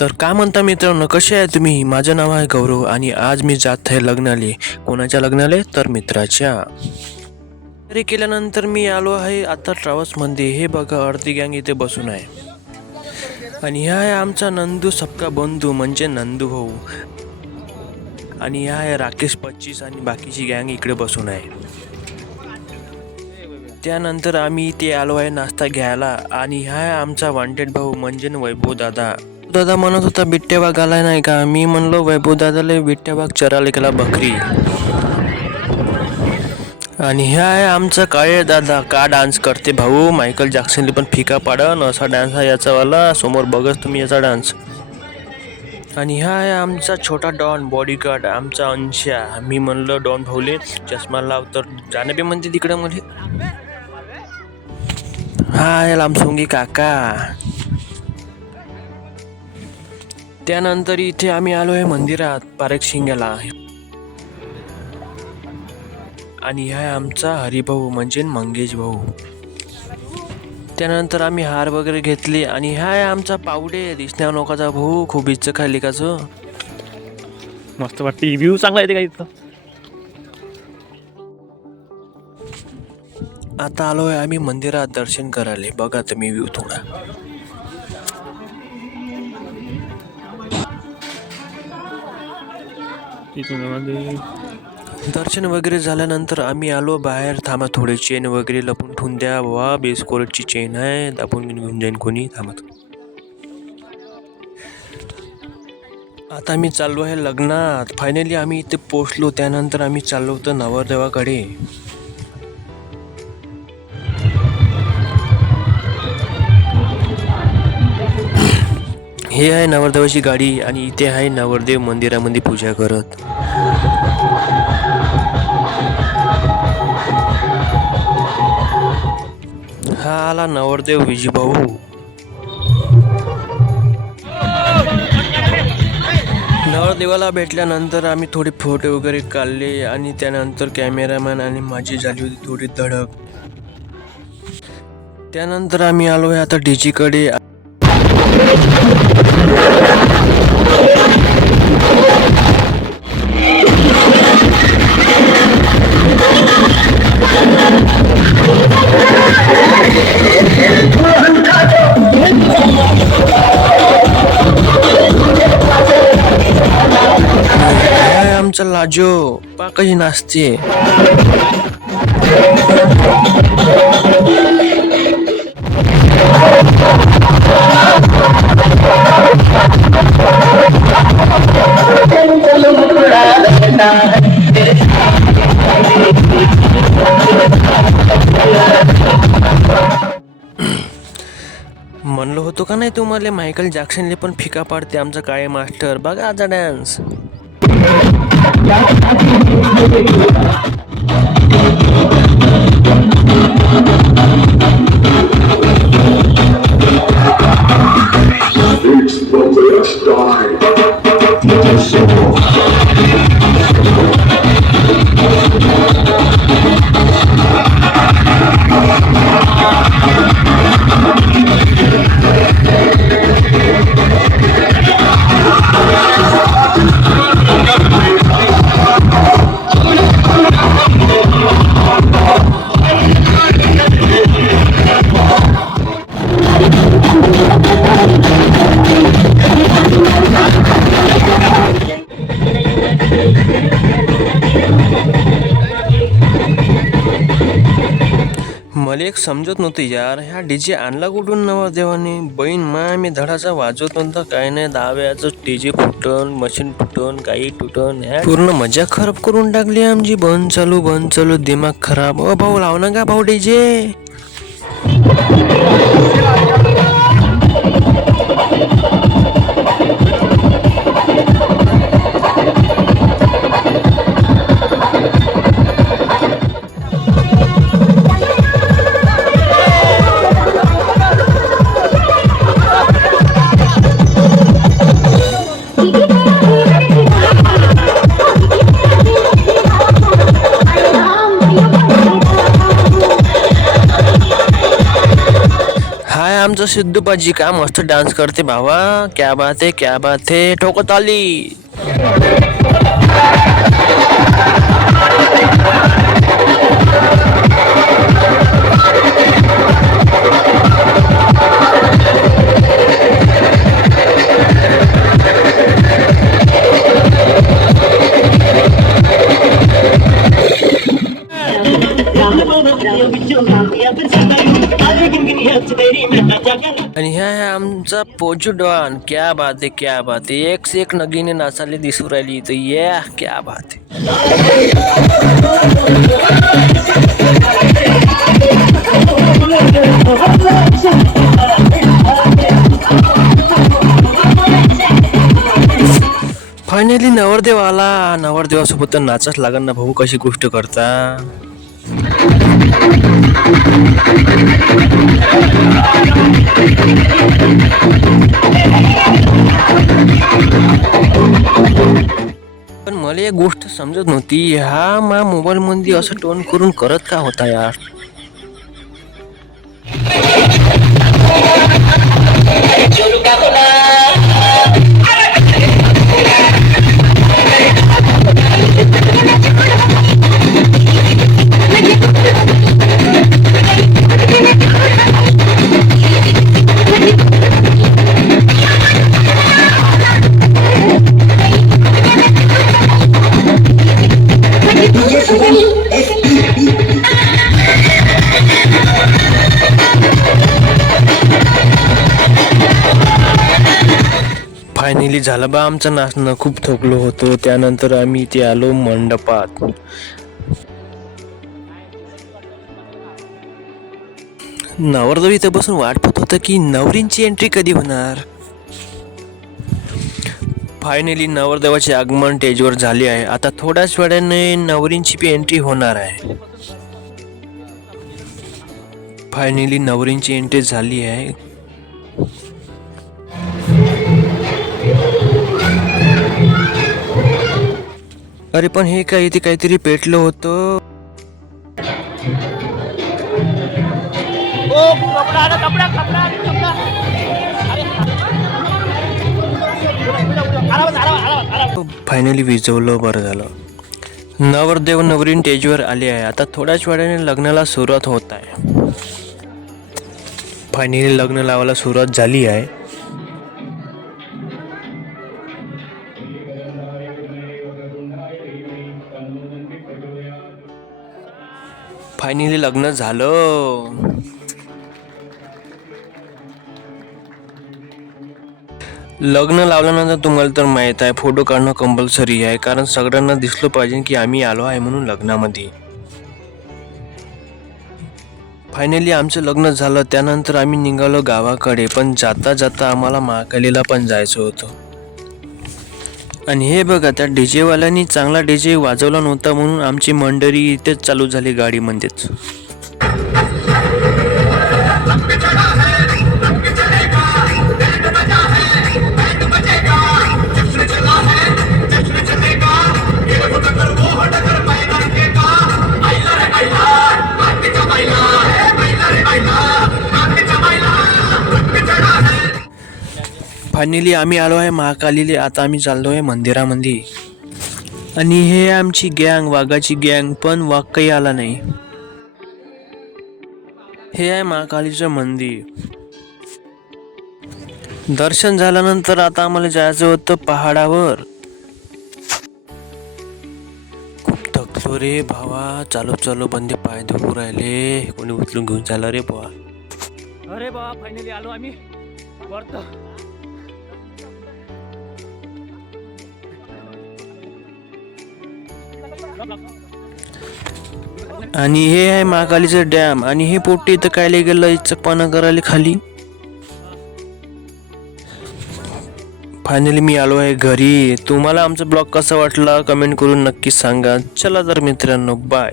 तर काय म्हणता मित्रांनो, कसे आहे तुम्ही? माझं नाव आहे गौरव आणि आज मी जात आहे लग्नाले. कोणाच्या लग्नाले? तर मित्राच्या. तरी केल्यानंतर मी आलो आहे आता ट्रॅव्हल्समध्ये. हे बघा, अर्धी गँग इथे बसून आहे आणि हा आहे आमचा नंदू सबका बंधू म्हणजे नंदू भाऊ. आणि हा आहे राकेश 25 आणि बाकीची गँग इकडे बसून आहे. त्यानंतर आम्ही इथे आलो आहे नाश्ता घ्यायला आणि हा आहे आमचा वॉन्टेड भाऊ म्हणजे वैभव दादा. दादा म्हणत होता बिट्ट्या वाघ आलाय नाही का? मी म्हणलो वैभव दादाला बिट्ट्या वाघ चरायला गेला बकरी. आणि हे आहे आमचा काळे दादा. का डान्स करते भाऊ, मायकल जॅक्सनला पण फिका पाडन असा डान्स आहे याचावाला. समोर बघच तुम्ही याचा डान्स. आणि हा आहे आमचा छोटा डॉन बॉडीगार्ड आमचा अंशा. मी म्हणलं डॉन भाऊले चष्मा लाव तर जाणबे म्हणते तिकडं मध्ये. हा आहे लामसुंगी काका. त्यानंतर इथे आम्ही आलो आहे मंदिरात पारेख शिंग्याला. आणि हा आमचा हरिभाऊ म्हणजे मंगेश भाऊ. त्यानंतर आम्ही हार वगैरे घेतले आणि हा आहे आमचा पावडे दिसण्या लोकाचा भाऊ. खूप इच्छा खाली काचं मस्त वाटते. व्ह्यू चांगला येते का इथं. आता आलो आहे आम्ही मंदिरात दर्शन करायला. बघा तुम्ही व्ह्यू थोडा. दर्शन वगैरे झाल्यानंतर आम्ही आलो बाहेर. थांबा थोडे चेन वगैरे लपून ठेवून द्या. वा बेसकोरची चेन आहे, दाबून घेऊन जाईन कोणी. थांबत आता मी चाललो आहे लग्नात. फायनली आम्ही इथे पोचलो. त्यानंतर आम्ही चाललो होतो नवरदेवाकडे. हे आहे नवरदेवाची गाडी आणि इथे आहे नवरदेव मंदिरामध्ये पूजा करत. हा आला नवरदेव विजूभाऊ. नवरदेवाला भेटल्यानंतर आम्ही थोडे फोटो वगैरे काढले आणि त्यानंतर कॅमेरामॅन आणि माझी झाली होती थोडी धडक. त्यानंतर आम्ही आलो आहे आता डीजीकडे. आमचा लाजो पाकही नाचते. म्हणलो होतो का नाही तुम्हाला, मायकल जॅक्सनले पण फिका पाडते आमचा काळे मास्टर. बघा आजचा डान्स. मला एक समजत नव्हतं यार, ह्या डीजे आणला कुठून नवरदेवाने. बहीण मा मी धडाचा वाजवत नव्हता काय नाही. दहाव्याचं डीजे फुटन, मशीन फुटन, काही तुटन. पूर्ण मजा खराब करून टाकली आमची. बंद चालू दिमाग खराब. ओ भाऊ लाव ना का भाऊ डीजे. आमचं सिद्धू पाजी का मस्त डान्स करते भावा. क्या बात है, क्या बात है. ठोकत आली. आणि ह्या आहे आमचा पोजू डॉन. क्या बात आहे, क्या बात आहे. एक से एक नगीने नाचायला दिसू राहिली तर या क्या बात आहे. फायनली नवरदेव आला. नवरदेवासोबत तर नाचच लागण ना भाऊ. कशी गोष्ट करता. पण मला एक गोष्ट समजत नव्हती. ह्या मा मोबाईल मध्ये असं टोन करून करत का होता यार. फायनली झालं बा आमचं नाचणं. खूप थकलो होतो. त्यानंतर आम्ही इथे आलो मंडपात. नवरदेव इथं बसून वाट पाहत होतं की नवरींची एंट्री कधी होणार. फायनली नवरदेवाचे आगमन स्टेजवर झाले आहे. आता थोड्याच वेळाने नवरींची बी एंट्री होणार आहे. फायनली नवरींची एंट्री झाली आहे. अरे पण हे काय, इथे काहीतरी पेटलं होतं. फायनली विजवलं. बरं झालं. नवरदेव नवरीन स्टेजवर आले आहे. आता थोड्याच वेळाने लग्नाला सुरुवात होत आहे. फायनली लग्न लावायला सुरुवात झाली आहे. फायनली लग्न झालं. लग्न लावल्यानंतर तुम्हाला तर माहित आहे फोटो काढणं कंपल्सरी आहे. कारण सगळ्यांना दिसलं पाहिजे की आम्ही आलो आहे म्हणून लग्नामध्ये. फायनली आमचं लग्न झालं. त्यानंतर आम्ही निघालो गावाकडे. पण जाता जाता आम्हाला महाकालीला पण जायचं होतं. आणि हे बघा त्या डीजेवाल्यांनी चांगला डीजे वाजवला नव्हता म्हणून आमची मंडळी इथेच चालू झाली गाडीमध्येच. फायनली आम्ही आलो आहे महाकालीले. आता आम्ही चाललो आहे मंदिरामध्ये. आणि हे आमची गँग, वाघाची गँग. पण वाघ काही आला नाही. हे आहे महाकालीचं मंदिर. दर्शन झाल्यानंतर आता आम्हाला जायचं होतं पहाडावर. खूप थकलो रे भावा. चालू चालू बंदे पाय दुखू राहिले. कोणी उचलून घेऊन चाललं रे भावा. अरे बा फायनली आलो आम्ही वरत. आणि हे आहे महाकालीचं डॅम. आणि हे पोट्टे इथं काय गेलं इचकपणा करायला खाली. फायनली मी आलो आहे घरी. तुम्हाला आमचा ब्लॉग कसा वाटला कमेंट करून नक्की सांगा. चला तर मित्रांनो, बाय.